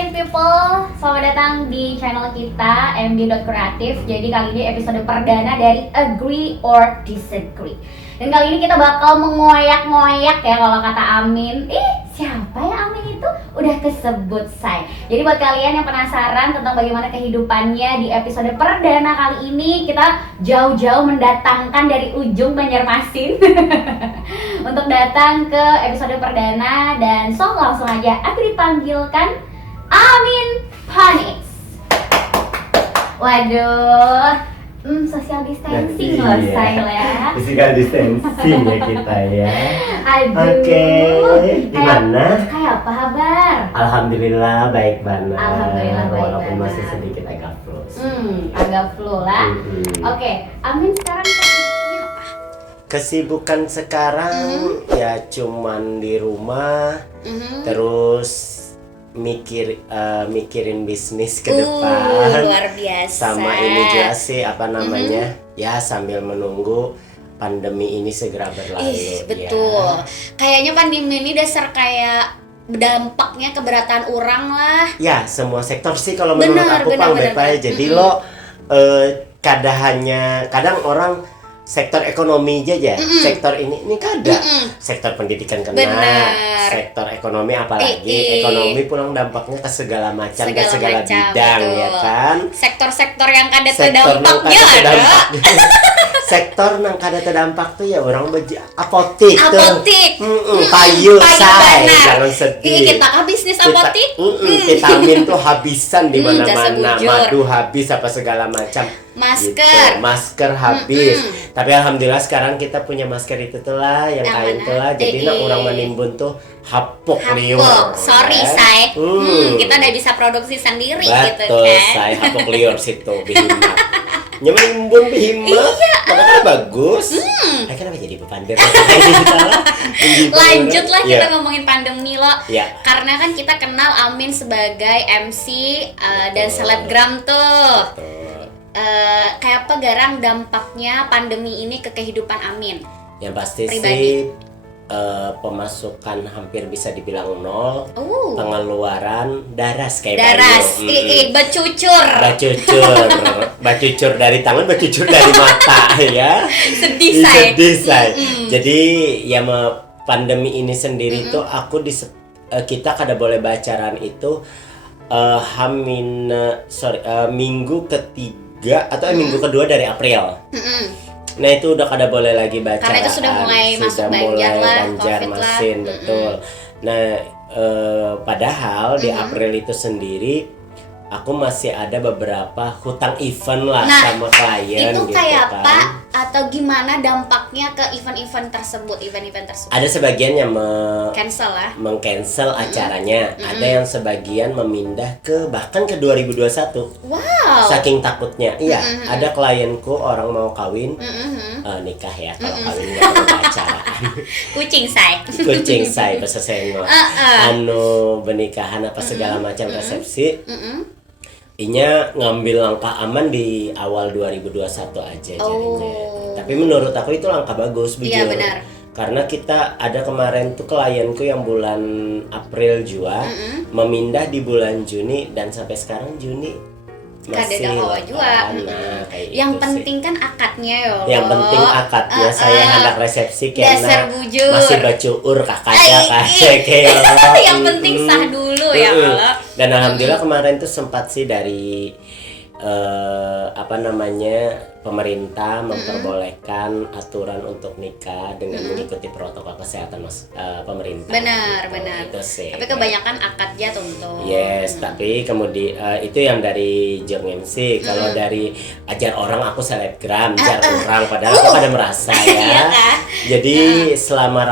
Creative People, selamat datang di channel kita md.creative. Jadi kali ini episode perdana dari Agree or Disagree. Dan kali ini kita bakal mengoyak-ngoyak ya kalau kata Amin. Siapa ya Amin itu? Udah kesebut say. Jadi buat kalian yang penasaran tentang bagaimana kehidupannya di episode perdana kali ini, kita jauh-jauh mendatangkan dari ujung Banjarmasin untuk datang ke episode perdana. Dan langsung aja aku dipanggilkan Amin Panis. Waduh, social distancing loh saya ya. Physical distancing ya kita ya. Aduh. Oke, gimana? Kayak apa kabar? Alhamdulillah baik banget. Alhamdulillah baik walaupun banget. masih sedikit agak flu. Agak flu lah. Oke, Amin sekarang kesibukannya apa? Kesibukan sekarang ya cuman di rumah, terus mikirin bisnis ke depan. Luar biasa. Sama ini juga sih apa namanya? Ya sambil menunggu pandemi ini segera berlalu. Betul. Ya. Kayaknya pandemi ini dasar kayak dampaknya keberatan orang lah. Ya, semua sektor sih kalau menurut aku Pang Bepai. Jadi lo kadang orang sektor ekonomi aja, sektor ini kada, sektor pendidikan kena, sektor ekonomi apalagi, ekonomi pulang dampaknya ke segala macam dan segala bidang, betul. Ya kan? Sektor-sektor yang kada terdampaknya ada. Sektor yang kada terdampak tuh ya orang apotik tuh. Payu say, jangan sedih. Kita kan bisnis apotik. Vitamin tuh habisan di mana-mana, madu habis apa segala macam. Masker. Gitu. Masker habis. Tapi alhamdulillah sekarang kita punya masker itu tuh lah, yang kain tuh lah. Jadi orang menimbun tuh hapok liur. Sorry say. Kita udah bisa produksi sendiri. Betul, gitu kan. say hapok liur situ bihima. Nyemenimbun bihima. Iya. Padahal bagus. Kenapa jadi bepandir? Lanjutlah kita ngomongin pandemi lo. Yeah. Karena kan kita kenal Amin sebagai MC dan selebgram tuh. Kayak apa garang dampaknya pandemi ini ke kehidupan Amin? Yang pasti pribadi. Sih pemasukan hampir bisa dibilang nol, pengeluaran daras kayak bacucur dari tangan, bacucur dari mata ya. Sedih say. Jadi ya pandemi ini sendiri tuh aku kita kada boleh bacaran itu minggu ketiga atau minggu kedua dari April. Nah itu udah kada boleh lagi baca. Karena itu sudah mulai masuk Banjarmasin, betul. Nah padahal di April itu sendiri aku masih ada beberapa hutang event lah sama klien. Itu gitu kayak kan. apa atau gimana dampaknya ke event-event tersebut? Ada sebagian yang meng-cancel acaranya. Ada yang sebagian memindah bahkan ke 2021. Wow. Saking takutnya. Iya, ada klienku orang mau kawin, nikah ya kalau kawin nggak ada acara. Kucing say bahasa Senggol. Benikahan apa segala macam resepsi. Inya ngambil langkah aman di awal 2021 aja jadinya. Tapi menurut aku itu langkah bagus, Iya benar. Karena kita ada kemarin tuh klienku yang bulan April juga memindah di bulan Juni dan sampai sekarang Juni masih juga. Yang penting kan akadnya yo. Yang penting akadnya saya hendak resepsi karena masih bacuur kakaknya Yang penting sah dulu ya kalau. Dan alhamdulillah kemarin tuh sempat sih dari pemerintah memperbolehkan aturan untuk nikah dengan mengikuti protokol kesehatan pemerintah. Benar. Itu sih. Tapi kebanyakan akadnya tuh. Yes, tapi kemudian itu yang dari Jong MC. Kalau dari ajar orang aku selebgram, ajar orang padahal aku pada merasa ya. Jadi selama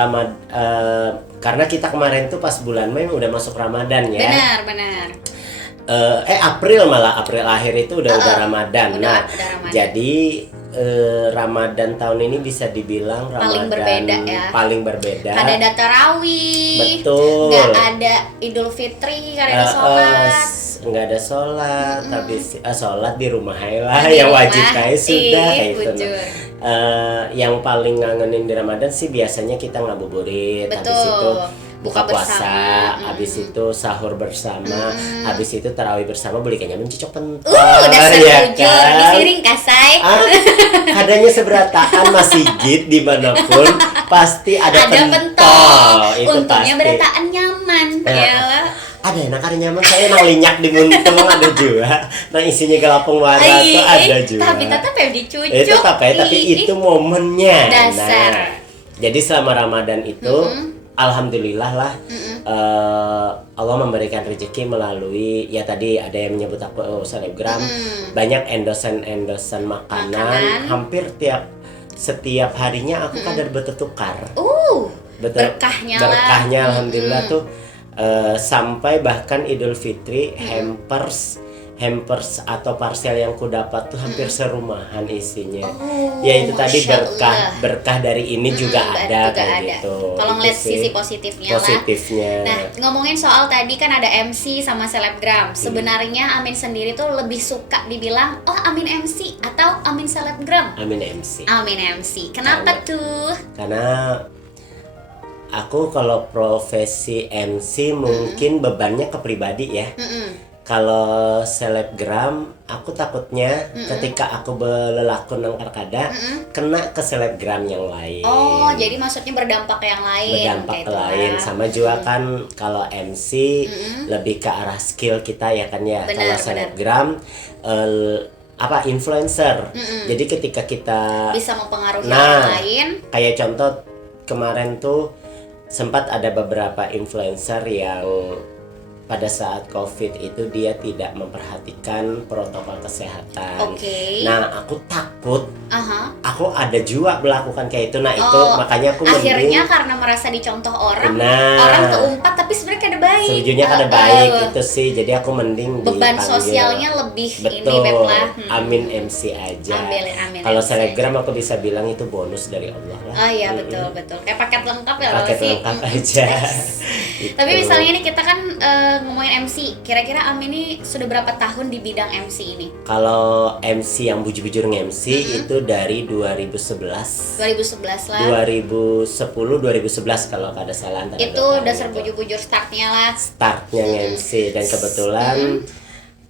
karena kita kemarin tuh pas bulan Mei udah masuk Ramadan ya. Benar. April akhir itu udah Ramadan. Udah Ramadan. Jadi Ramadan tahun ini bisa dibilang Ramadan paling berbeda. Kada ada tarawih. Betul. Nggak ada Idul Fitri, kada ada sholat. Nggak ada sholat, tapi sholat di rumah lah yang wajib kayak sudah kayak itu. Yang paling ngangenin di Ramadan sih biasanya kita ngabuburit. Habis itu buka puasa, bersama. habis itu sahur bersama, habis itu tarawih bersama, beli kayaknya mencicok pentol. Udah ya setuju, kan? disiring kasai. Adanya seberataan masjid dimanapun pasti ada pentol. Itu Untungnya pasti. berataan nyaman. Yalah. Ada enak ada nyaman, saya emang linyak di muntung ada juga. Nah isinya galapung warna tuh ada juga. Tapi tetap yang dicucuk. Itu tapi itu momennya. Dasar. Nah, jadi selama Ramadan itu alhamdulillah lah Allah memberikan rezeki melalui ya tadi ada yang menyebut aku selebgram, banyak endosan makanan. Hampir setiap harinya aku kadar bertukar. Berkahnya alhamdulillah tuh sampai bahkan Idul Fitri hampers atau parcel yang ku dapat tuh hampir serumahan isinya. Ya itu tadi berkah dari ini juga ada kayak gitu. Kalau ngeliat sisi positifnya lah. Nah, ngomongin soal tadi kan ada MC sama selebgram. Sebenarnya Amin sendiri tuh lebih suka dibilang Amin MC atau Amin selebgram? Amin MC. Amin MC. Kenapa tuh? Karena aku kalau profesi MC mungkin bebannya ke pribadi ya. Kalau selebgram, aku takutnya ketika aku belelakon nang karkada kena ke selebgram yang lain. Oh, jadi maksudnya berdampak ke yang lain. Berdampak ke lain. Sama juga kan kalau MC lebih ke arah skill kita ya kan ya. Kalau selebgram influencer. Jadi ketika kita bisa mempengaruhi orang lain. Kayak contoh kemarin tuh sempat ada beberapa influencer yang pada saat COVID itu dia tidak memperhatikan protokol kesehatan. Nah, aku takut. Aku ada juga melakukan kayak itu. Nah, itu makanya aku akhirnya karena merasa dicontoh orang keumpat tapi sebenarnya kada baik. Sejujurnya kada baik itu sih. Jadi aku mending beban sosialnya lebih ini lah. Amin MC aja. Amin kalau selebgram aku bisa bilang itu bonus dari Allah lah. Oh iya betul. Kayak paket lengkap ya loh sih. Paket lengkap aja. Tapi misalnya nih kita kan ngomongin MC, kira-kira Amin ini sudah berapa tahun di bidang MC ini? Kalau MC yang bujur-bujur nge-MC itu dari 2011 lah. 2010 kalau kada salah. Itu dasar bujur-bujur startnya lah. Startnya nge-MC dan kebetulan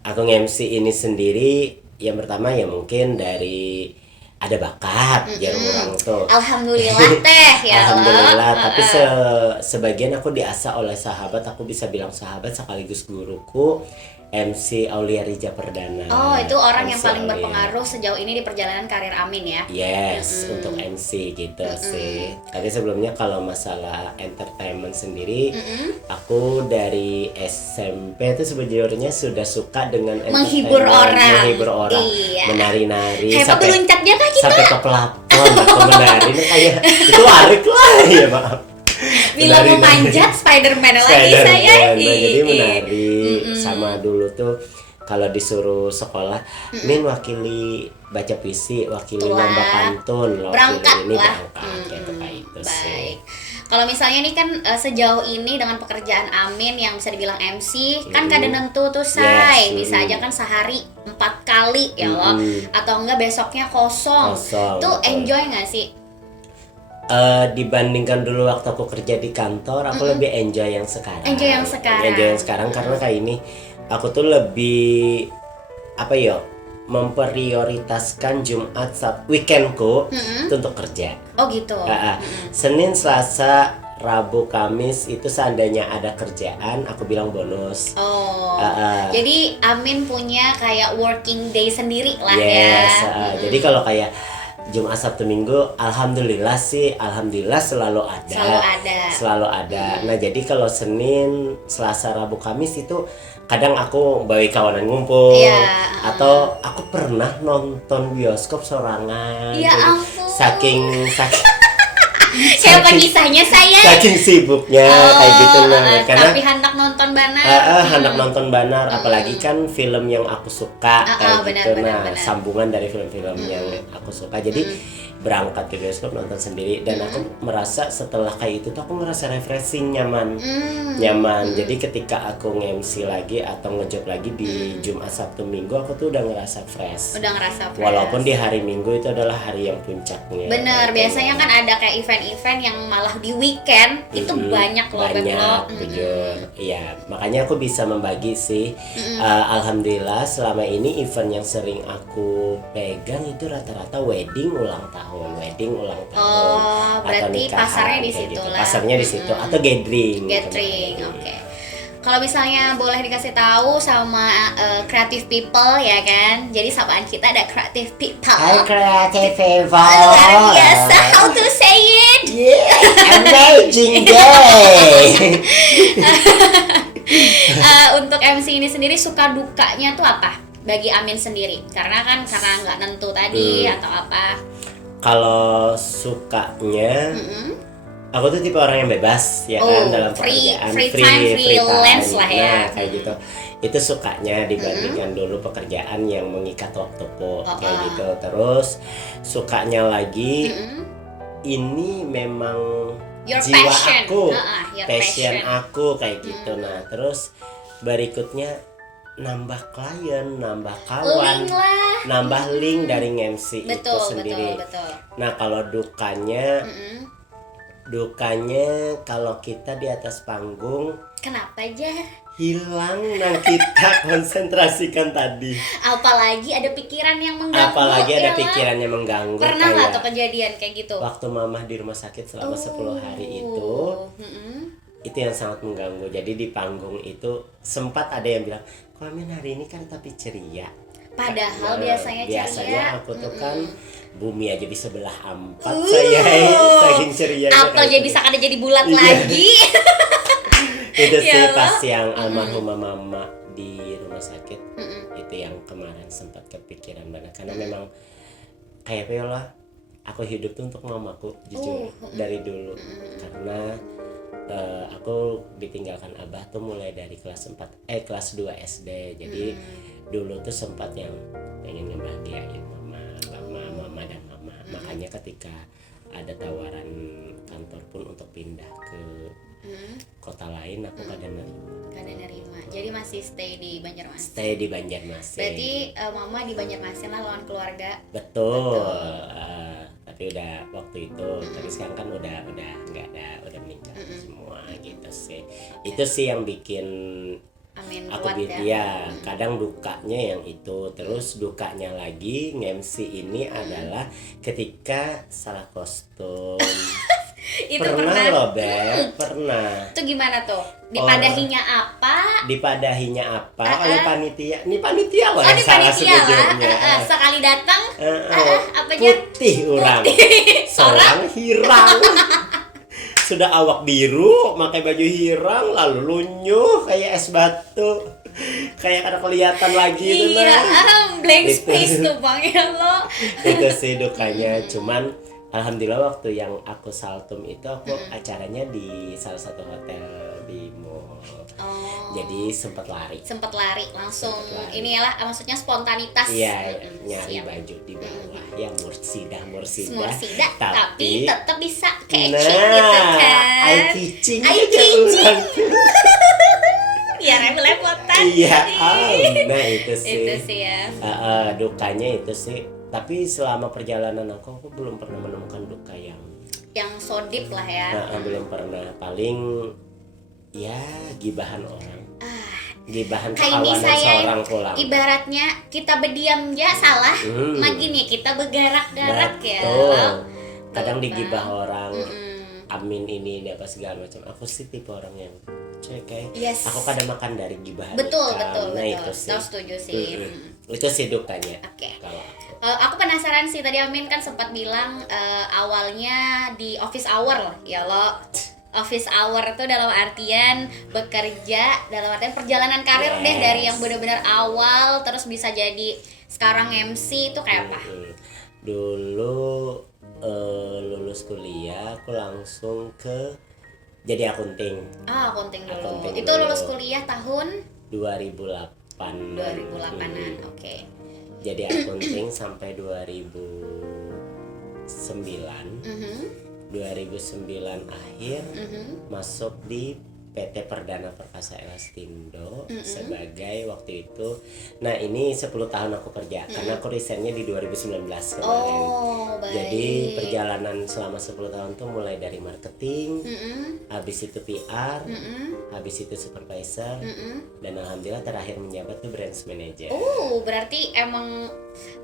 aku nge-MC ini sendiri yang pertama ya mungkin dari ada bakat jarum orang tuh. Alhamdulillah teh ya. Alhamdulillah, tapi sebagian aku diasah oleh sahabat, aku bisa bilang sahabat sekaligus guruku, MC Aulia Rija Perdana. Oh, itu orang yang paling berpengaruh sejauh ini di perjalanan karir Amin ya? Yes, untuk MC gitu sih. Tapi sebelumnya kalau masalah entertainment sendiri, aku dari SMP itu sebenarnya sudah suka dengan menghibur orang. Iya. Menari-nari. Kayak beluncatnya kah kita? Sampai ke pelapon aku menari. Kayak itu warik lah ya maaf. Bila mau manjat Spiderman lagi saya. Jadi menari sama dulu tuh kalau disuruh sekolah, Min wakili baca puisi, wakili lomba pantun, berangkat ini lah. Gitu kayak itu sih. Baik. Kalau misalnya nih kan sejauh ini dengan pekerjaan Amin yang bisa dibilang MC kan kada nentu tuh say. Bisa aja kan sehari 4 kali ya loh. Atau enggak besoknya kosong. Tuh enjoy gak sih? Dibandingkan dulu waktu aku kerja di kantor, aku lebih enjoy yang sekarang. Enjoy yang sekarang karena kayak ini aku tuh lebih memprioritaskan Jumat Sabtu weekendku untuk kerja. Oh gitu. Senin, Selasa, Rabu, Kamis itu seandainya ada kerjaan aku bilang bonus. Jadi Amin punya kayak working day sendiri lah Jadi kalau kayak Jumat, Sabtu, Minggu, alhamdulillah selalu ada. Nah jadi kalau Senin, Selasa, Rabu, Kamis itu kadang aku bawa kawanan ngumpul, atau aku pernah nonton bioskop sorangan. Ya ampun. Saking siapa kisahnya saya? Saking sibuknya kayak gitu lah. Tapi hendak nonton banar. Hendak nonton banar, apalagi kan film yang aku suka kayak gitu. Benar. Sambungan dari film-film yang aku suka. Jadi berangkat ke bioskop nonton sendiri dan aku merasa setelah kayak itu tuh aku ngerasa refreshing, nyaman. Jadi ketika aku nge-MC lagi atau ngejob lagi di Jumat, Sabtu, Minggu aku tuh udah ngerasa fresh. Walaupun di hari Minggu itu adalah hari yang puncaknya. Bener, biasanya kan ada kayak event event-event yang malah di weekend itu banyak loh Beb lo. Banyak, jujur. Iya, makanya aku bisa membagi sih. Alhamdulillah selama ini event yang sering aku pegang itu rata-rata wedding ulang tahun Oh, atau berarti nikahan, pasarnya di kayak situ gitu. lah. Pasarnya di situ atau gathering. Gathering, oke. Kalau misalnya boleh dikasih tahu sama creative people ya kan. Jadi sapaan kita ada creative people. Hai creative people. Luar biasa, how to say it? Yeah, amazing day. Untuk MC ini sendiri suka dukanya tuh apa? Bagi Amin sendiri, karena nggak nentu tadi atau apa? Kalau sukanya, aku tuh tipe orang yang bebas ya kan dalam pekerjaan, free time, freelance lah ya. Nah, kayak gitu. Itu sukanya dibandingkan dulu pekerjaan yang mengikat waktuku kayak gitu. Terus sukanya lagi ini memang Your jiwa passion. aku, Your passion aku kayak gitu. Nah, terus berikutnya nambah klien, nambah kawan, Link lah. nambah link dari MC itu Betul, sendiri. betul. Nah, kalau dukanya kalau kita di atas panggung Kenapa aja? hilang yang kita konsentrasikan tadi. Apalagi ada pikiran yang mengganggu. Apalagi ada ya lah. pikiran yang mengganggu. Pernah nggak kayak tuh kejadian kayak gitu? waktu mamah di rumah sakit selama 10 hari itu yang sangat mengganggu. Jadi di panggung itu sempat ada yang bilang, "Kok Amin hari ini kan tapi ceria." Padahal biasanya ceria. Aku tuh kan bumi aja di sebelah 4 saya saking cerianya. Atau jadi bisa ada jadi bulat lagi. Itu sih Ya pas yang almarhumah mama di rumah sakit. Itu yang kemarin sempat kepikiran banget karena memang kayak lah aku hidup tuh untuk mamaku jujur dari dulu karena aku ditinggalkan abah tuh mulai dari kelas 2 SD. Jadi dulu tuh sempat yang pengen ngebahagiain mama dan mama. Makanya ketika ada tawaran kantor pun untuk pindah ke kota lain aku kadang nerima. Jadi masih stay di Banjarmasin. Stay di Banjarmasin. Berarti mama di Banjarmasin lah lawan keluarga. Betul. Tapi udah waktu itu tapi sekarang kan udah nggak ada, udah meninggal semua gitu sih. Itu sih yang bikin Amin aku kuat ya kadang dukanya yang itu. Terus dukanya lagi nge-MC ini adalah ketika salah kostum. Itu pernah loh Beb, pernah. Itu gimana tuh? Dipadahinya apa? Oleh panitia. Ini panitia loh yang salah sebetulnya. Sekali datang apanya? Putih orang. Seorang hirang. Sudah awak biru, pakai baju hirang, lalu lunyuh kayak es batu. Kayak ada kelihatan lagi itu blank space tuh Bang ya lo. Itu sih dukanya. Cuman alhamdulillah waktu yang aku saltum itu aku acaranya di salah satu hotel di mall. Jadi sempat lari Langsung inilah maksudnya spontanitas. Iya, nyari baju di bawah yang mursidah tapi tetap bisa catching gitu kan. Eye catching Biar repot-repotan. Iya, nah itu sih ya. Dukanya itu sih. Tapi selama perjalanan aku belum pernah menemukan duka yang so deep lah ya. Belum pernah. Paling ya gibahan orang. Gibahan Kayak ini kawanan saya seorang pulang. Ibaratnya kita berdiam ya salah. Makin ya kita bergerak-gerak ya. Kadang digibah orang. Amin ini apa segala macam. Aku sih tipe orang yang kayak aku kadang makan dari gibahan. Betul. Itu sih. Tahu setuju sih. Itu sih dukanya. Oke. Kalau aku penasaran sih tadi Amin kan sempat bilang awalnya di office hour ya lo. Office hour itu dalam artian bekerja, dalam artian perjalanan karir deh dari yang benar-benar awal terus bisa jadi sekarang MC itu kayak apa? Dulu lulus kuliah aku langsung jadi akunting. Akunting dulu. Itu lulus kuliah tahun 2008. Oke. Jadi akunting sampai 2009. 2009 akhir masuk di PT Perdana Perkasa Elastindo sebagai waktu itu. Nah, ini 10 tahun aku kerja karena aku resignnya di 2019 kemarin. Oh, baik. Jadi perjalanan selama 10 tahun tuh mulai dari marketing, habis itu PR, habis itu supervisor, dan alhamdulillah terakhir menjabat tuh branch manager. Berarti emang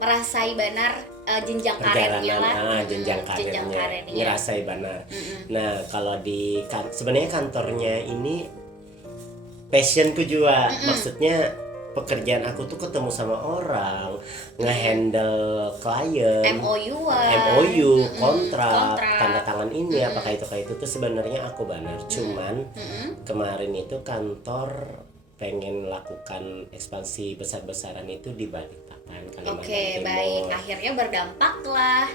merasai benar jenjang karirnya lah. Jenjang karirnya. Ngerasai benar. Nah, kalau di sebenarnya kantornya ini passionku juga. Maksudnya pekerjaan aku tuh ketemu sama orang, ngehandle klien, MOU, kontrak, tanda tangan ini apakah itu kayak itu tuh sebenarnya aku benar. Cuman kemarin itu kantor pengen lakukan ekspansi besar-besaran itu di Balikpapan, Kalimantan Timur. Baik. Akhirnya berdampak lah.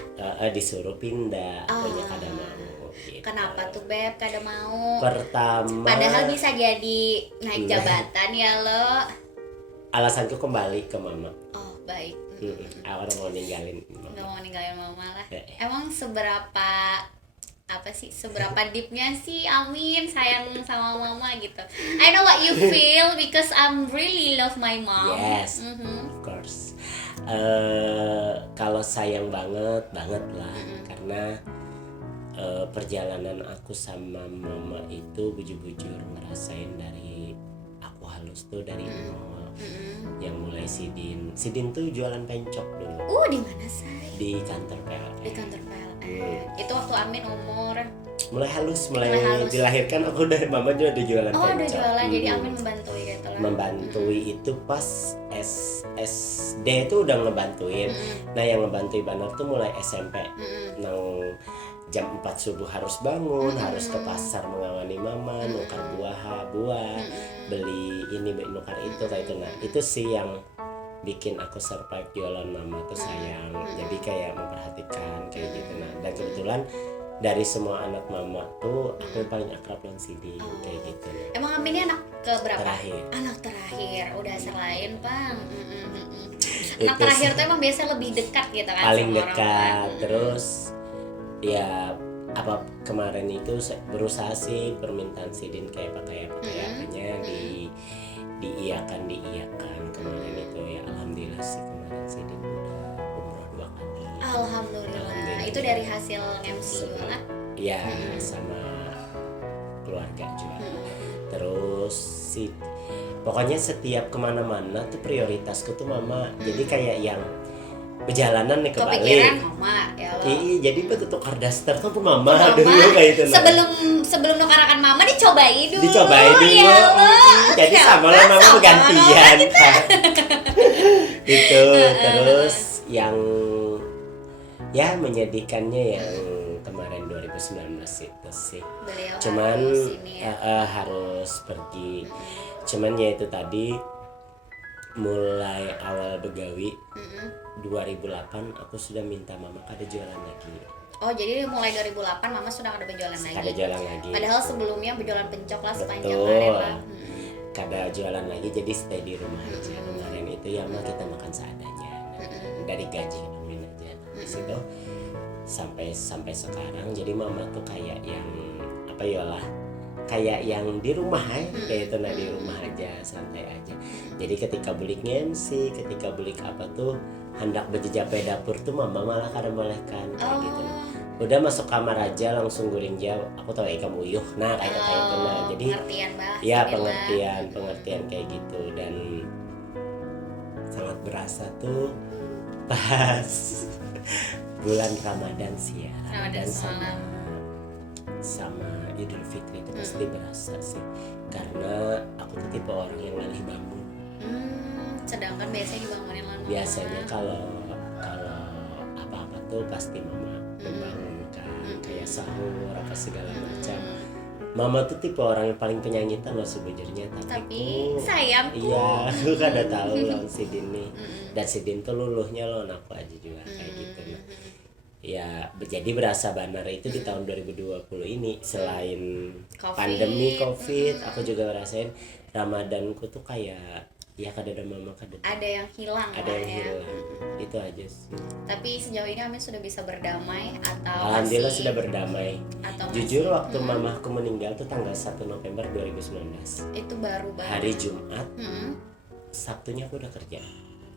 Disuruh pindah, punya kada mau. Gitu. Kenapa tuh Beb kada mau? Pertama. Padahal bisa jadi naik jabatan ya lo. Alasanku kembali ke mama. Oh baik. Aku mau ninggalin. Nggak mau ninggalin mama lah. Emang seberapa deepnya sih Amin sayang sama mama gitu. I know what you feel because I'm really love my mom. Yes, of course. Kalau sayang banget lah karena perjalanan aku sama mama itu bujur-bujur ngerasain dari aku halus tuh dari nol. Yang mulai Sidin tuh jualan pencok dulu. Di mana say? Di kantor PLN. Di kantor PLN. Itu waktu Amin umur mulai halus. Dilahirkan aku dari mama juga udah jualan pencok. Udah jualan, jadi Amin membantui gitu lah. Membantui itu pas SD itu udah ngebantuin. Nah, yang ngebantui benar tuh mulai SMP. Nang jam 4 subuh harus bangun, harus ke pasar mengawani mama, nukar buah, beli ini, nukar itu kayak itu. Nah, itu sih yang bikin aku survive jualan mama tuh sayang. Jadi kayak memperhatikan kayak gitu. Nah, dan kebetulan dari semua anak mama tuh aku yang paling akrab dengan Sidin kayak gitu. Emang Amin ini anak keberapa? Terakhir. Anak terakhir. Udah selain Bang. Anak terakhir tuh emang biasanya lebih dekat gitu kan. Paling sama dekat. orang. Terus ya apa kemarin itu berusaha sih permintaan Sidin kayak apanya diiyakan kemarin itu ya alhamdulillah sih kemarin Sidin udah umroh 2 kali. Alhamdulillah. Itu dari hasil MC juga. Iya, sama keluarga juga. Terus pokoknya setiap kemana-mana tuh prioritasku tuh mama. Jadi kayak yang perjalanan nih ke Bali. Kepikiran mama ya Allah. Iya, jadi tukar daster tuh mama dulu kayak itu. Sebelum nukarakan mama dicobain dulu. Ya Allah. Jadi sama lah mama bergantian. Itu terus yang ya menyedihkannya yang kemarin 2019 itu sih. Beliau cuman harus pergi. Cuman ya itu tadi mulai awal begawi 2008 aku sudah minta mama kada jualan lagi. Oh jadi mulai 2008 mama sudah ada berjualan lagi. Kada jualan lagi. Padahal sebelumnya berjualan pencok lah sepanjang Betul. karir lah. Kada jualan lagi jadi stay di rumah aja. Kemarin itu ya mah kita makan seadanya. Dari gaji Amin aja. Situ sampai sekarang jadi mama tuh kayak yang apa ya lah kayak yang di rumah kayak itu di rumah aja santai aja. Jadi ketika beli MC, ketika beli apa tuh hendak berjejape dapur tuh mama malah kada bolehkan kayak gitu. Udah masuk kamar aja langsung guring jauh. Aku tahu kamu uyuh. Nah kayak itu jadi pengertian banget. Ya pengertian kayak gitu dan sangat berasa tuh pas bulan Ramadan sih ya. Ramadan sama Idul Fitri itu pasti berasa sih karena aku tuh tipe orang yang lalih bangun. Sedangkan biasanya dibangunin lama. Biasanya kalau apa-apa tuh pasti mama membangunkan kayak sahur apa segala macam. Mama tuh tipe orang yang paling penyanyitan loh sebujurnya tapi sayangku. Iya, aku kada tahu loh Sidin nih. Dan Sidin tuh luluhnya loh aku aja juga kayak gitu nah. Ya jadi berasa benar itu di tahun 2020 ini selain pandemi COVID aku juga ngerasain Ramadanku tuh kayak ya kada ada mama kada ada yang hilang ada lah yang ya. hilang. Itu aja sih. Tapi sejauh ini Amin sudah bisa berdamai atau Alhamdulillah masih, sudah berdamai. atau Jujur masih? waktu mamaku meninggal tuh tanggal 1 November 2019. Itu baru banget. Hari Jumat, Mm-mm. Sabtunya aku udah kerja.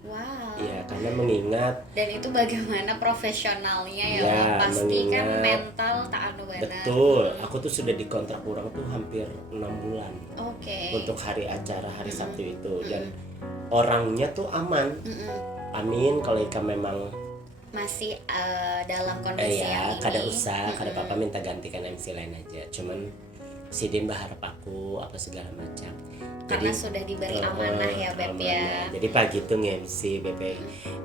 Wow. Iya, karena mengingat Dan itu bagaimana profesionalnya ya, Ya, pasti kan mengingat- mental tak anu benar. betul, aku tuh sudah dikontrak kurang tuh hampir 6 bulan Oke. untuk hari acara hari Sabtu itu, Mm-mm. dan orangnya tuh aman. Mm-mm. Amin kalau Ika memang Masih dalam kondisi yang ya ini. kada usah, kada Mm-mm. apa-apa minta gantikan MC lain aja. Cuman si Din berharap aku apa segala macam. Karena sudah diberi amanah ya Beb ya. amanah. Jadi pagi tuh nge-MC BP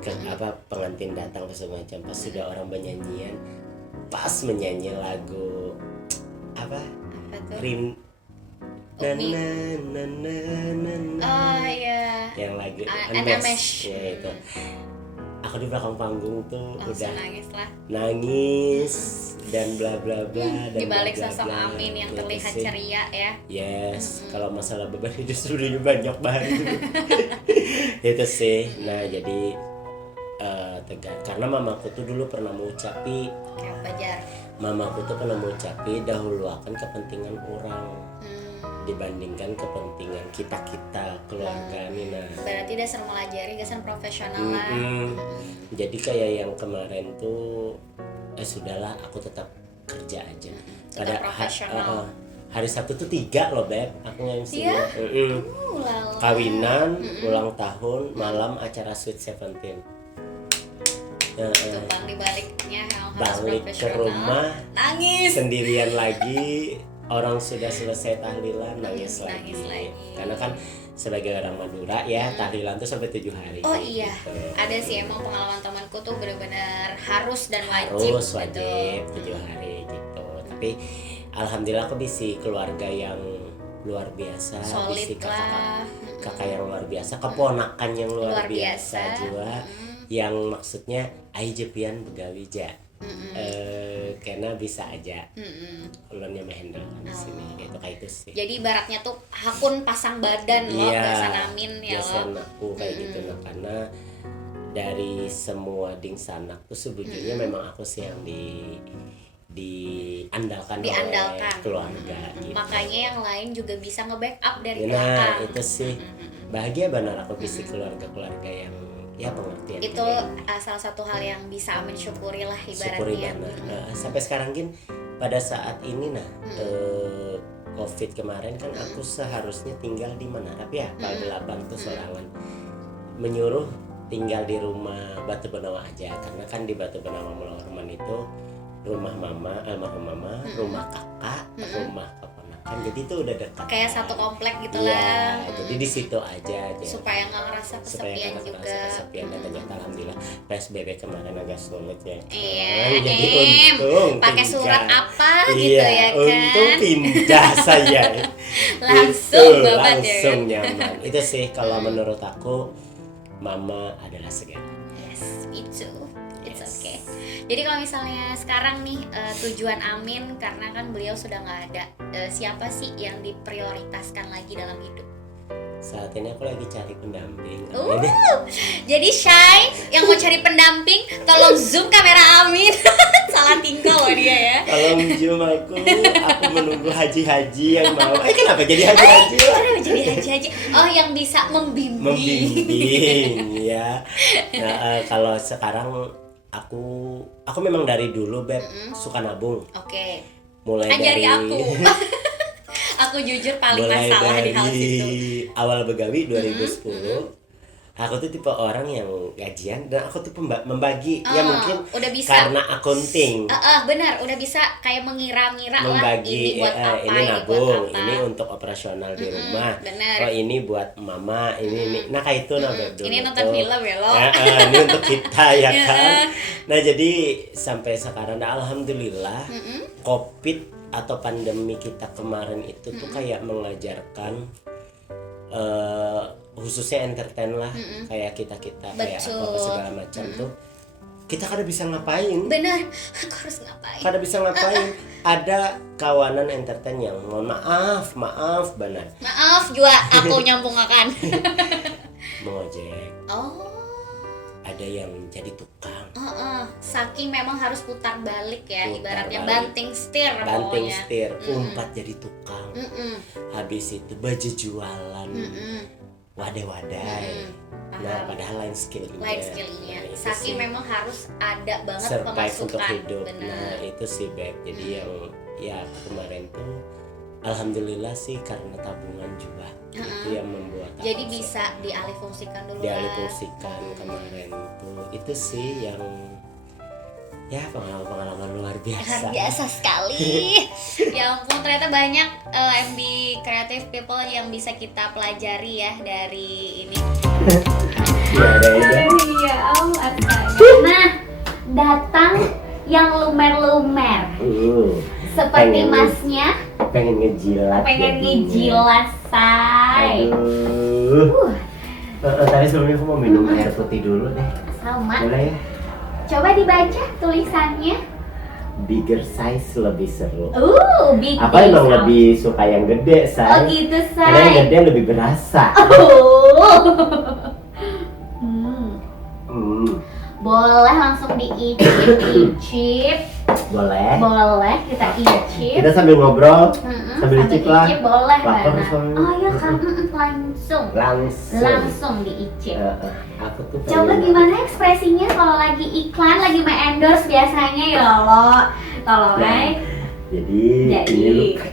ke Mm-mm. apa pengantin datang ke semacam pas sudah orang bernyanyian, pas menyanyi lagu apa Apa tuh? Rin na Umi. na na na na na. Oh iya. Yang lagu Unmesh. ya itu. Aku di belakang panggung tuh Langsung udah nangis lah. nangis dan bla bla bla dan Di balik bla bla sosok bla. Amin yang Gitu terlihat sih. ceria ya. Yes, kalau masalah beban hidup sebenarnya banyak banget. Itu sih. Nah, jadi tegar karena mamaku tuh dulu pernah mengucapi, Kayak Fajar. mamaku tuh pernah mengucapi dahuluakan kepentingan orang dibandingkan kepentingan kita keluarga nih. Nah, Berarti dasar melajari dasar profesional lah. jadi kayak yang kemarin tuh sudahlah aku tetap kerja aja. Tetap profesional. Hari Sabtu tuh 3 loh Beb, aku nge-MC-nya. Iya? Mm-mm. Lala. Kawinan, ulang tahun, malam acara Sweet Seventeen. Itu bang dibaliknya yang harus Balik ke profesional. rumah Nangis. sendirian lagi, orang sudah selesai tahlilan nangis Nangis lagi. Karena kan sebagai orang Madura ya, tahlilan tuh sampai 7 hari. Oh iya, gitu. ada sih emang pengalaman temanku tuh benar-benar harus dan wajib. Harus wajib 7 hari gitu. Tapi alhamdulillah aku bisa keluarga yang luar biasa, Solid bisa lah. kakak yang luar biasa, keponakan yang luar Luar biasa biasa. juga, yang maksudnya ai jepian begawi ja. Karena bisa aja ulunnya menghandle di sini itu kayak itu sih. Jadi ibaratnya tuh hakun pasang badan loh, Iya, bahasa Amin ya biasan loh. aku kayak gitu loh, karena dari semua ding sanak tuh sebetulnya memang aku sih yang diandalkan Diandalkan. oleh keluarga gitu. Makanya yang lain juga bisa nge-backup dari Nah belakang. itu sih bahagia benar aku bisa keluarga-keluarga yang ya pengertian. Itu kayak salah satu hal yang bisa Amin syukuri lah syukuri ibaratnya. banget. Nah, sampai sekarang gin pada saat ini COVID kemarin kan aku seharusnya tinggal di Manarap ya, Pal 8 tuh sorangan. Menyuruh tinggal di rumah Batu Benawa aja karena kan di Batu Benawa Melorman itu rumah mama, almarhum mama, rumah kakak, rumah keponakan. Jadi itu udah dekat. Kayak satu komplek gitu Iya, lah. jadi di situ aja. Supaya nggak ngerasa supaya kesepian kita juga. merasa kesepian dan ternyata alhamdulillah PSBB kemarin agak sulit ya. Iya, Jadi untung pakai pindah. surat apa Iya, gitu ya kan. untung pindah saya. Langsung Gitu, babat ya langsung kan? nyaman. Itu sih kalau menurut aku mama adalah segalanya. Yes, itu. It's Yes. okay. Jadi kalau misalnya sekarang nih tujuan Amin karena kan beliau sudah nggak ada, siapa sih yang diprioritaskan lagi dalam hidup? Saat ini aku lagi cari pendamping. Jadi Shay yang mau cari pendamping, tolong zoom kamera Amin. Salah tingkah loh dia ya. Tolong zoom aku menunggu haji-haji yang mau. Kenapa jadi haji-haji? Kenapa jadi haji-haji? Oh, yang bisa Membimbing ya. Nah, kalau sekarang aku memang dari dulu Beb suka nabung. Oke. Mulai Ajari dari aku. Aku jujur paling mulai masalah di dari hal situ. awal begawi 2010. Aku tuh tipe orang yang gajian dan aku tuh membagi ya mungkin udah bisa. karena akunting. Benar, udah bisa kayak mengira-ngira lah ini Membagi buat apa, ini ini nabung, buat apa. ini untuk operasional di rumah. benar. Oh ini buat mama, ini. Nah kayak itu nah Beb, dulu Ini nonton tuh. film ya lo. Ini untuk kita ya Ya. kan. Nah jadi sampai sekarang nah, alhamdulillah COVID atau pandemi kita kemarin itu tuh kayak mengajarkan khususnya entertain lah kayak kita kayak Betul. apa segala macam tuh kita kada bisa ngapain. Benar, aku harus ngapain? Kada bisa ngapain. Ada kawanan entertain yang mohon maaf benar. Maaf juga aku nyambung akan. mengojek, Oh. ada yang jadi tukang. Saking memang harus putar balik ya, Putar ibaratnya balik. banting setir Banting pokoknya. setir, umpat jadi tukang. Mm-mm. Habis itu baju jualan, Mm-mm. wadai-wadai. Nah, Paham. padahal lain skillnya. Lain skillnya. Nah, itu Saking sih memang harus ada banget survive pemasukan. untuk hidup. Benar. Nah, itu sih Beb. Jadi yang ya kemarin tuh alhamdulillah sih karena tabungan juga. Itu yang membuat aku Jadi bisa dialihfungsikan dulu dialihfungsikan kemarin tuh. Itu sih yang ya pengalaman luar biasa. Luar biasa sekali. Ya ampun, ternyata banyak MB Creative People yang bisa kita pelajari ya dari ini. Ya, ada itu. Iya, astaga. Nah, datang yang lumer-lumer. Seperti Pengen- masnya Pengen ngejilat. pengen jadinya. ngejilat, say. Aduh. Tapi sebelumnya aku mau minum air putih dulu deh. Sama. Boleh ya? Coba dibaca tulisannya. Bigger size lebih seru. Big Apa deal emang sound. lebih suka yang gede, Oh say? gitu, Karena yang say. gede lebih berasa. Hmm, Boleh langsung diicip-icip. boleh. Boleh kita icip. Kita sambil ngobrol, Mm-mm, sambil icip lah. icip boleh Lapar Bana. soalnya. Oh iya kan, langsung. Langsung diicip. Aku tuh Coba pengen- gimana ekspresinya kalau lagi iklan, lagi endorse biasanya ya lo. Tolong Nah, Ray. Jadi Jadi. ini look.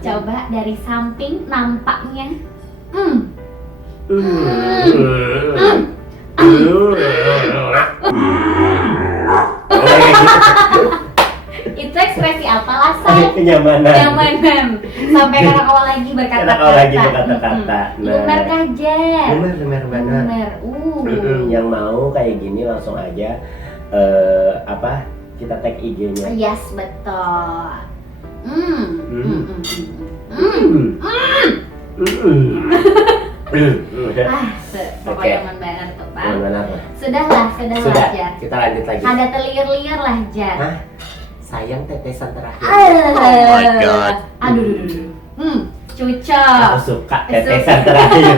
Coba dari samping nampaknya. Itu ekspresi apa lah, Say? Kenyamanan. Kenyamanan. Sampai kata-kata lagi berkata-kata. Kata-kata lagi berkata-kata. Nah. Lumer kajet. Bener banget. Lumer. Yang mau kayak gini langsung aja kita tag IG-nya. Yes, betul. Pokoknya aman banget tuh, Pak. Sudahlah, Sudah, Jar. kita lanjut lagi. Ada telir-liur lah, Jar. Hah? Sayang tetesan terakhir. Oh my God. Aduh. Cucok. Aku suka tetesan terakhir.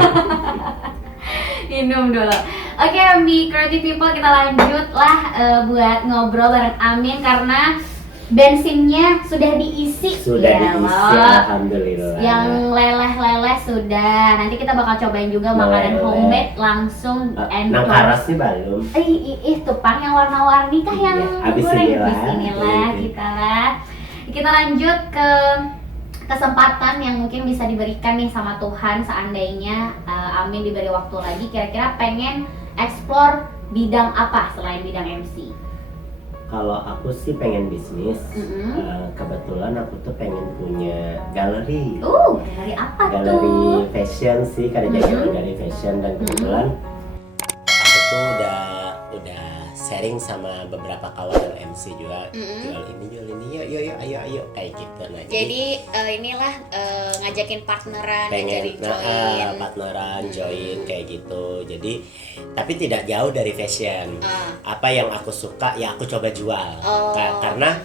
Minum dulu. Oke, Ambi Creative People, kita lanjut lah buat ngobrol bareng Amin karena bensinnya sudah diisi. Sudah Ya diisi, Allah. alhamdulillah. Yang leleh-leleh sudah. Nanti kita bakal cobain juga makanan Leleh. homemade langsung Nang karasnya belum. Tuh Pang yang warna-warni kah yang Iya, abis goreng? inilah. Abis inilah kita lanjut ke kesempatan yang mungkin bisa diberikan nih sama Tuhan seandainya Amin diberi waktu lagi, kira-kira pengen explore bidang apa selain bidang MC? Kalau aku sih pengen bisnis. Kebetulan aku tuh pengen punya galeri. Dari apa Galeri tuh? fashion sih, karena jadi galeri fashion dan kebetulan aku tuh udah sharing sama beberapa kawan dan MC juga, jual ini yuk ayo kayak gitu. Nah, Jadi inilah ngajakin partneran, pengen jadi join. partneran join kayak gitu. Jadi tapi tidak jauh dari fashion. Apa yang aku suka ya aku coba jual. Karena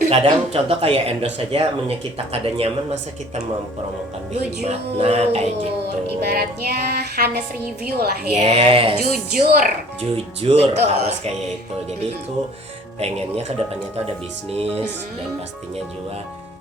kadang contoh kayak endorse saja kita kada nyaman, masa kita mempromokan diri. Nah kayak gitu. Ibaratnya honest review lah Yes. Jujur. Jujur Betul. harus kayak itu. Jadi itu pengennya kedepannya tuh ada bisnis dan pastinya juga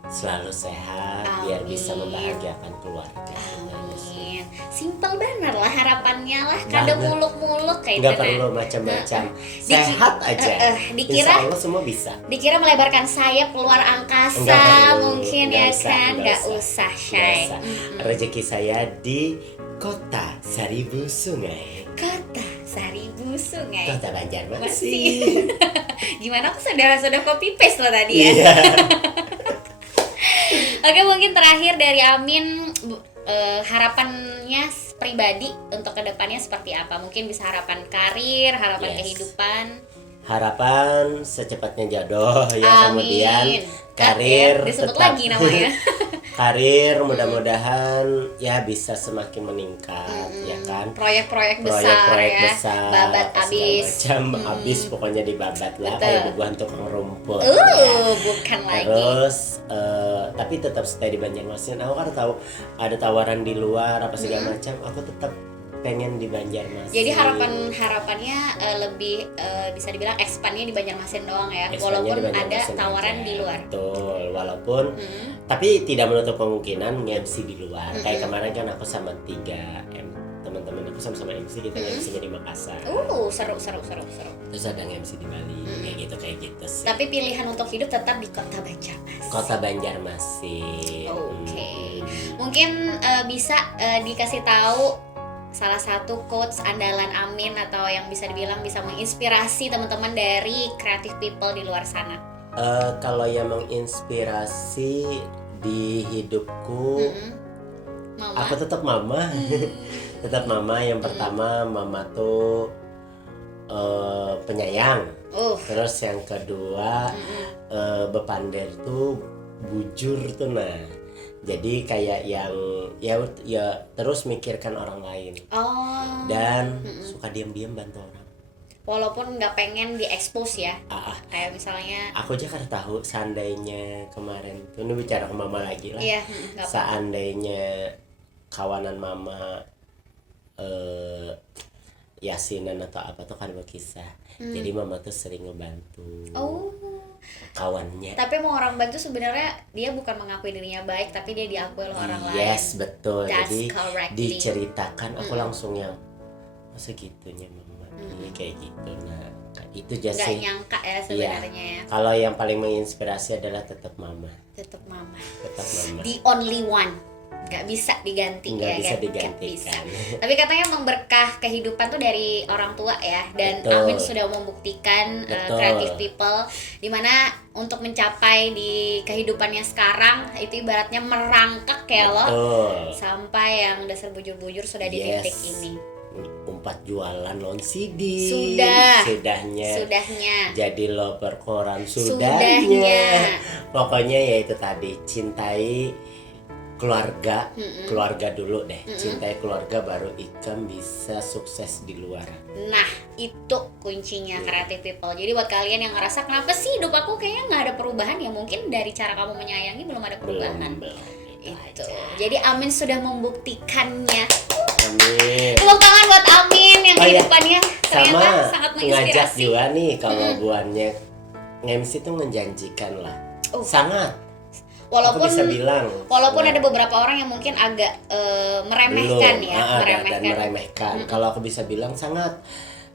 selalu sehat biar bisa Amin. membahagiakan keluarga. Amin. Simpel bener lah harapannya lah. Kada Banget. muluk-muluk kayak Nggak gitu. perlu macam-macam, Diki- sehat aja. dikira- Insya Allah semua bisa. Dikira melebarkan sayap keluar angkasa Nggak perlu, mungkin nggak ya usah, kan. nggak Nggak usah. usah, Nggak Shay. usah. Rezeki saya di kota Seribu Sungai, Kota Seribu Sungai. kota Banjarmasin. Masih. Gimana aku sudah copy paste lo tadi ya. Iya. Oke, mungkin terakhir dari Amin, harapannya pribadi untuk kedepannya seperti apa? Mungkin bisa harapan karir, harapan Yes. kehidupan. Harapan secepatnya jodoh ya, Amin. kemudian karir Disebut tetap lagi namanya. karir mudah-mudahan ya bisa semakin meningkat ya kan. Proyek-proyek besar ya. Besar, Babat abis. macam abis pokoknya dibabat lah, Betul. kayak dibuat tukang rumput. Ya. Bukan lagi. Terus tapi tetap stay di Banjarmasin. Aku kan tahu ada tawaran di luar apa segala macam. Aku tetap pengen di Banjarmasin. Jadi harapannya lebih bisa dibilang expandnya di Banjarmasin doang ya. Expandnya Walaupun di ada Banjarmasin tawaran aja. di luar. Betul, walaupun tapi tidak menutup kemungkinan MC di luar. Kayak kemarin kan aku sama 3M teman-teman aku sama-sama MC, kita MC-nya di Makassar. Seru. Terus ada MC di Bali, kayak gitu sih. Tapi pilihan untuk hidup tetap di Kota Banjarmasin. Kota Banjarmasin. Oke. Mungkin bisa dikasih tahu salah satu quotes andalan Amin atau yang bisa dibilang bisa menginspirasi teman-teman dari creative people di luar sana. Kalau yang menginspirasi di hidupku, Mama. aku tetap mama. Tetap mama. Yang pertama mama tuh penyayang. Terus yang kedua bepander tuh bujur tuh nah. Jadi kayak yang ya terus mikirkan orang lain. Dan suka diam-diam bantu orang. Walaupun nggak pengen diekspos ya. Kayak misalnya aku aja kan tahu seandainya kemarin tuh ini bicara ke mama lagi lah. Iya, seandainya kawanan mama yasinan atau apa tuh kan berkisah. Jadi mama tuh sering ngebantu kawannya. Tapi mau orang bantu sebenarnya dia bukan mengakui dirinya baik, tapi dia diakui oleh orang lain. Yes, betul. That's jadi correctly. diceritakan aku langsung yang masa gitunya mama ini kayak gitu. Nah itu aja Nggak sih. nyangka ya sebenarnya ya. Kalau yang paling menginspirasi adalah tetap mama. Tetap mama. The The only one. Nggak bisa diganti. Nggak bisa kan? digantikan. Nggak bisa. Tapi katanya emang berkah kehidupan tuh dari orang tua ya. Dan Betul. Amin sudah membuktikan creative people dimana untuk mencapai di kehidupannya sekarang itu ibaratnya merangkak ya loh. Sampai yang dasar bujur-bujur sudah di titik ini. Umpat jualan non CD. Sudahnya. Jadi loper koran sudahnya. Pokoknya ya itu tadi, cintai keluarga, keluarga dulu deh. Cintai keluarga baru Ikam bisa sukses di luar. Nah, itu kuncinya creative people. Jadi buat kalian yang ngerasa kenapa sih hidup aku kayaknya nggak ada perubahan, ya mungkin dari cara kamu menyayangi belum ada perubahan. Itu. Jadi Amin sudah membuktikannya. Amin. Tepuk tangan buat Amin yang kehidupannya ternyata sama sangat ngajak menginspirasi. juga nih kalau buannya nge-MC tuh menjanjikan lah. Sangat. Walaupun aku bisa bilang. Walaupun ada beberapa orang yang mungkin agak meremehkan ya, meremehkan. Kalau aku bisa bilang sangat.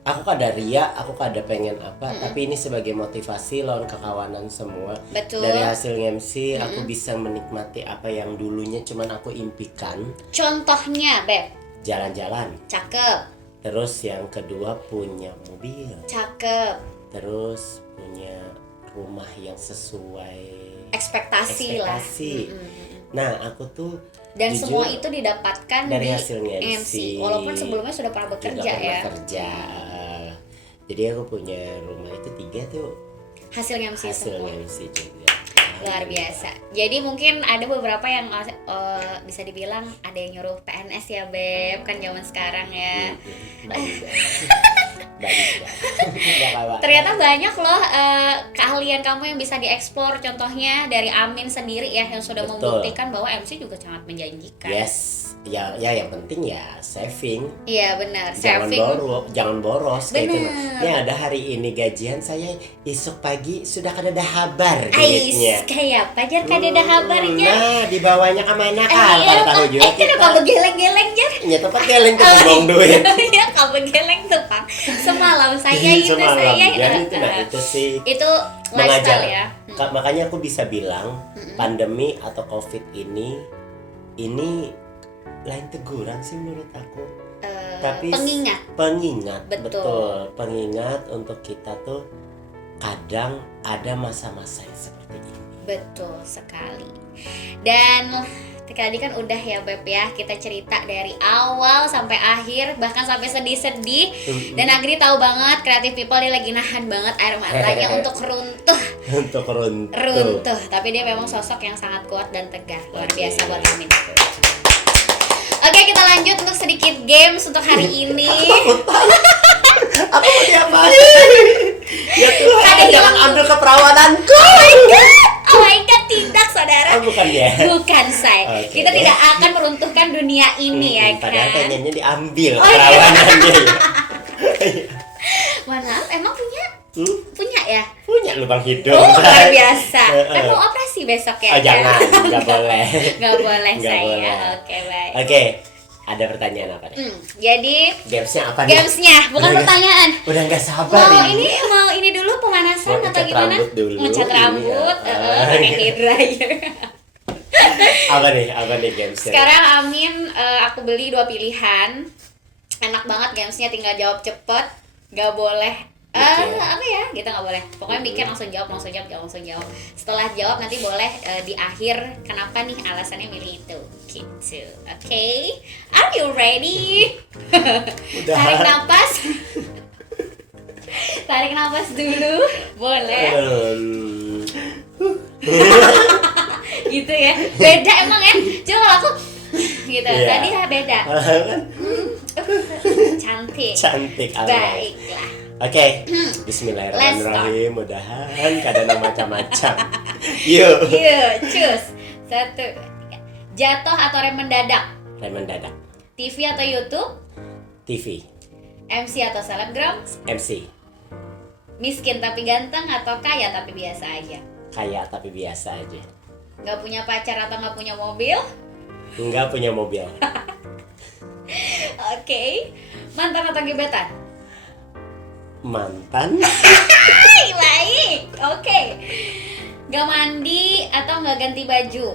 Aku kada ria, aku kada pengen apa, tapi ini sebagai motivasi lawan kekawanan semua. Betul. Dari hasil MC aku bisa menikmati apa yang dulunya cuman aku impikan. Contohnya, Beb. Jalan-jalan. Cakep. Terus yang kedua punya mobil. Cakep. Terus punya rumah yang sesuai ekspektasi. Lah. Nah, aku tuh dan jujur, semua itu didapatkan dari di hasil MC. Walaupun sebelumnya sudah pernah bekerja ya. Jadi aku punya rumah itu 3 tuh. Hasil MC semua. MC juga. Luar biasa. Jadi mungkin ada beberapa yang bisa dibilang ada yang nyuruh PNS ya, Beb, kan zaman sekarang ya. Ternyata banyak loh keahlian kamu yang bisa diekspor. Contohnya dari Amin sendiri ya yang sudah membuktikan bahwa MC juga sangat menjanjikan. Yes. Ya yang penting ya saving. Iya benar. Jangan boros. Benar. Ini ada hari ini gajian saya, esok pagi sudah kada ada kabar duitnya. Kayak pajar kada ada kabarnya. Nah, dibawanya kemana kan? Tahu juga kita. Kenapa geleng-geleng jar? Ya tempat geleng tuh buang duit. Iya, kamu geleng tuh Pak. Semalam saya itu itu sih. Itu lifestyle ya. Makanya aku bisa bilang pandemi atau COVID ini lain teguran sih menurut aku. Tapi pengingat betul. Pengingat untuk kita tuh kadang ada masa-masa yang seperti ini. Betul sekali. Dan tadi kan udah ya Beb ya, kita cerita dari awal sampai akhir, bahkan sampai sedih-sedih. Dan Agri tahu banget creative people dia lagi nahan banget air matanya untuk runtuh Untuk runtuh. runtuh. Tapi dia memang sosok yang sangat kuat dan tegar. Luar biasa buat Amin. Oke, kita lanjut untuk sedikit games untuk hari ini. Aku mau diapain? Ya Tuhan, Ada jangan yang- ambil keperawananku. Oh my god, tidak saudara. Oh, bukan ya? Bukan, say. Oke. Kita tidak akan meruntuhkan dunia ini ya Padahal kan. pengennya diambil Oh, iya. perawanannya ya. Mohon maaf, emang punya? Hmm? Punya ya? Punya lubang hidung. Oh, luar biasa. Kan Heeh. mau operasi besok ya? Oh, jangan, nggak boleh. Nggak boleh Nggak saya. boleh. Oke, baik. Oke, ada pertanyaan apa nih? Jadi Gamesnya apa nih? gamesnya bukan Udah nggak- pertanyaan. Udah nggak sabar Mau ini dulu pemanasan Mau atau ngecat gimana? rambut dulu. Ngecat rambut, Iya. pakai hair dryer. Apa nih gamesnya? Sekarang Amin, aku beli 2 pilihan. Enak banget gamesnya, tinggal jawab cepet, nggak boleh Mikir. apa ya, kita nggak boleh. Pokoknya mikir langsung jawab. Setelah jawab nanti boleh di akhir kenapa nih alasannya milih itu, gitu. Oke, are you ready? Udah. Tarik nafas. Tarik nafas dulu, boleh. Gitu ya, beda emang ya. Coba kalau aku gitu, Iya. tadi ya beda. Kan Cantik. cantik amat. Baiklah. Oke, Bismillahirrahmanirrahim. Mudahan kadang macam-macam. Yuk. Yuk, cus. 1, 2, 3. Jatuh atau rem mendadak? Rem mendadak. TV atau YouTube? TV. MC atau selebgram? MC. Miskin tapi ganteng atau kaya tapi biasa aja? Kaya tapi biasa aja. Gak punya pacar atau gak punya mobil? Nggak punya mobil. Oke. Mantan atau gebetan? Mantan. Hai, baik. Oke. Gak mandi atau gak ganti baju?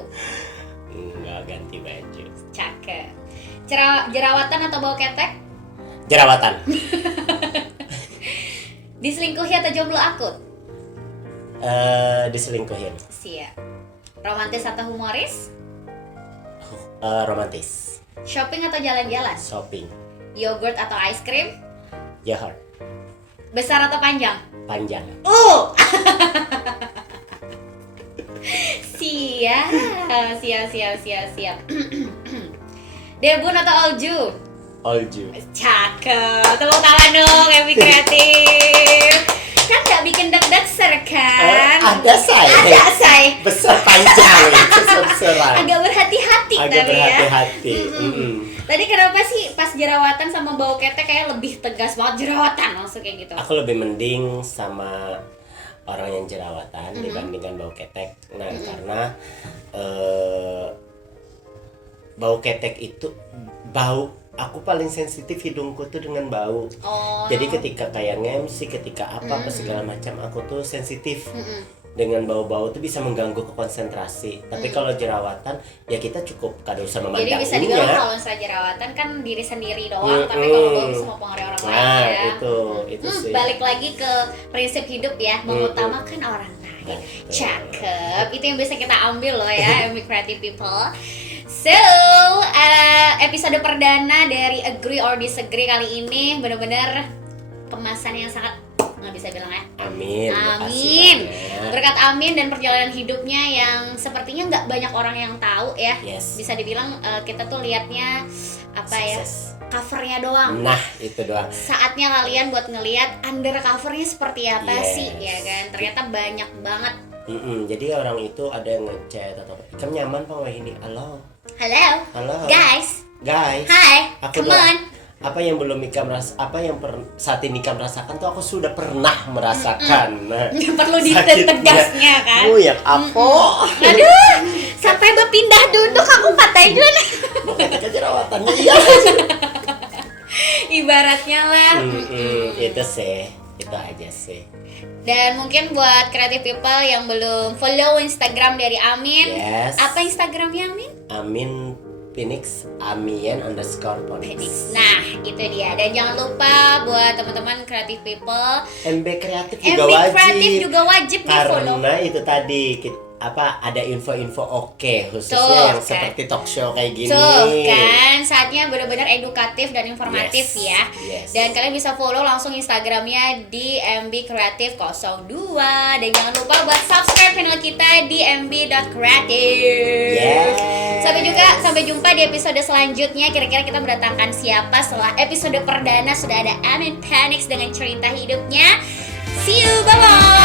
Nggak ganti baju. Cakep. Jerawatan atau bau ketek? Jerawatan. Diselingkuhi atau jomblo akut? Diselingkuhin. Siap. Romantis atau humoris? Romantis. Shopping atau jalan-jalan? Shopping. Yogurt atau ice cream? Yogurt. Besar atau panjang? Panjang. Siap. Debun atau Olju? Olju. Cakep. Tepuk tangan dong, Emi Kreatif. Kan gak bikin deg-degser kan? Ada saya. Ada, say. Besar panjang. Besar-besaran. Agak berhati-hati Agak tapi ya. berhati-hati. Tadi kenapa sih pas jerawatan sama bau ketek kayak lebih tegas banget jerawatan langsung kayak gitu? Aku lebih mending sama orang yang jerawatan dibandingkan bau ketek. Nah, karena bau ketek itu bau. Aku paling sensitif hidungku tuh dengan bau. Oh. Jadi ketika kayak nge-MC, ketika apa segala macam aku tuh sensitif. Dengan bau-bau tuh bisa mengganggu ke konsentrasi. Tapi kalau jerawatan ya kita cukup kada usah Jadi memandanginya. bisa dibilang kalau misalnya jerawatan kan diri sendiri doang, tapi kalau bau bisa mempengaruhi orang lain Nah, ya. itu sih. Balik lagi ke prinsip hidup ya, mengutamakan orang lain. Betul. Cakep, itu yang bisa kita ambil loh ya, Emi Creative People. So, episode perdana dari Agree or Disagree kali ini benar-benar kemasan yang sangat nggak bisa bilang ya. Amin. Makasih Amin. banyak. Berkat Amin dan perjalanan hidupnya yang sepertinya nggak banyak orang yang tahu ya. Yes. Bisa dibilang kita tuh liatnya apa ya, Sukses. covernya doang. Nah, itu doang. Saatnya kalian buat ngelihat undercovernya seperti apa Yes. sih, ya kan? Ternyata banyak banget. Jadi orang itu ada yang ngechat atau kamu nyaman Pak Wah ini. Halo. Halo, guys. Hi, Aku come tuh- on. Apa yang belum Ika apa yang saat ini Ika merasakan tuh aku sudah pernah merasakan. Nah, Nggak perlu sakitnya. ditegasnya kan? Ya apa? Aduh, sampai berpindah duduk aku patahin dulu nih. Ketika jerawatannya iya. Ibaratnya lah. Itu sih, itu aja sih. Dan mungkin buat creative people yang belum follow Instagram dari Amin, Yes. apa Instagramnya Amin? Amin Phoenix Amien_Phoenix. Nah, itu dia. Dan jangan lupa buat teman-teman creative people, MB Kreatif juga MB wajib. Kreatif juga wajib di follow. Karena itu tadi ada info-info oke khususnya Tuh, yang kan. seperti talk show kayak gini. Tuh kan, saatnya benar-benar edukatif dan informatif Yes, ya. yes. Dan kalian bisa follow langsung Instagramnya di MB Kreatif 02. Dan jangan lupa buat subscribe channel kita di mb.creative. Yes. Sampai jumpa di episode selanjutnya. Kira-kira kita mendatangkan siapa setelah episode perdana sudah ada Amin Panics dengan cerita hidupnya. See you, bye-bye.